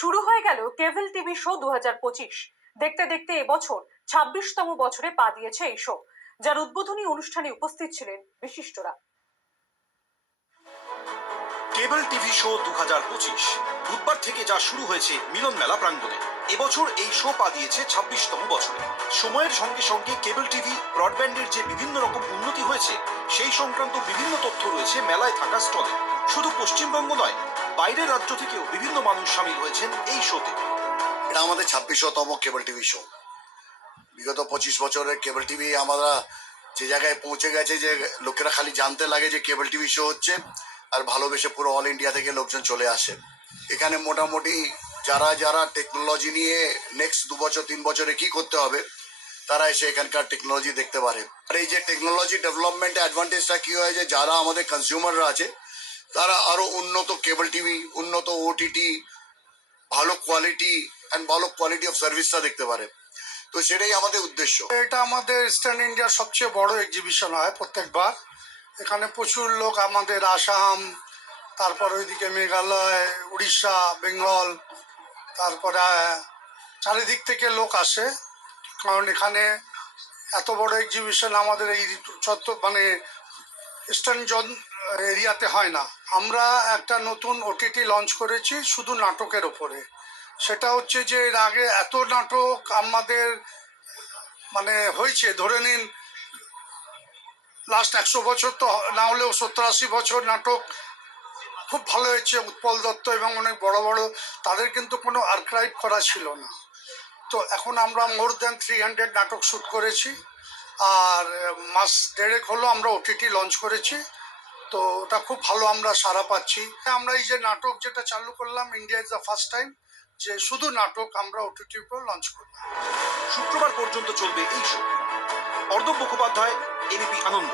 শুরু হয়ে গেল কেবল টিভি শো 2025। দেখতে দেখতে এবছর 26তম বছরে পা দিয়েছে এই শো, যার উদ্বোধনী অনুষ্ঠানে উপস্থিত ছিলেন বিশিষ্টরা। কেবল টিভি শো 2025 বুধবার থেকে যা শুরু হয়েছে মিলন মেলা প্রাঙ্গণে। এবছর এই শো পা দিয়েছে 26তম বছরে। সময়ের সঙ্গে সঙ্গে কেবল টিভি ব্রডব্যান্ডের যে বিভিন্ন রকম উন্নতি হয়েছে সেই সংক্রান্ত বিভিন্ন তথ্য রয়েছে মেলায় থাকা স্টলে। শুধু পশ্চিমবঙ্গ নয়, বাইরের রাজ্য থেকেও বিভিন্ন মানুষ সামিল হয়েছেন এই শোতে। এটা আমাদের 26তম কেবল টিভি শো। বিগত 25 বছরের কেবল টিভি আমরা যে জায়গায় পৌঁছে গেছে যে লোকেরা খালি জানতে লাগে যে কেবল টিভি শো হচ্ছে, আর ভালোবেসে পুরো অল ইন্ডিয়া থেকে লোকজন চলে আসে এখানে। মোটামুটি যারা যারা টেকনোলজি নিয়ে নেক্সট 2 বছর 3 বছরে কি করতে হবে তারা এসে এখানকার টেকনোলজি দেখতে পারে। আর এই যে টেকনোলজি ডেভেলপমেন্টের অ্যাডভান্টেজটা কি হয় যে যারা আমাদের কনজিউমাররা আছে তারা আরো উন্নত কেবল টিভি, উন্নত ওটিটি, ভালো কোয়ালিটি অ্যান্ড ভালো কোয়ালিটি অফ সার্ভিসটা দেখতে পারে। তো সেটাই আমাদের উদ্দেশ্য। এটা আমাদের ইস্টার্ন ইন্ডিয়ার সবচেয়ে বড় এক্সিবিশন হয় প্রত্যেকবার। এখানে প্রচুর লোক আমাদের আসাম, তারপর ওইদিকে মেঘালয়, উড়িষ্যা, বেঙ্গল, তারপরে চারিদিক থেকে লোক আসে। কারণ এখানে এত বড় এক্সিবিশন আমাদের এই মানে ইস্টার্ন জোন এরিয়াতে হয় না। আমরা একটা নতুন ওটিটি লঞ্চ করেছি শুধু নাটকের ওপরে। সেটা হচ্ছে যে এর আগে এত নাটক আমাদের মানে হয়েছে, ধরে নিন লাস্ট 100 বছর তো না হলেও 70-80 বছর নাটক খুব ভালো হয়েছে। উৎপল দত্ত এবং অনেক বড় বড়, তাদের কিন্তু কোনো আর্কাইভ করা ছিল না। তো এখন আমরা মোর দ্যান 300 নাটক শ্যুট করেছি, আর মাস দেড়েক হলো আমরা ওটিটি লঞ্চ করেছি। তো ওটা খুব ভালো আমরা সাড়া পাচ্ছি। আমরা এই যে নাটক যেটা চালু করলাম, India is the first time যে শুধু নাটক আমরা ওটিটির উপর লঞ্চ করলাম। শুক্রবার পর্যন্ত চলবে এই শো। অর্ণব মুখোপাধ্যায়, এবিপি আনন্দ।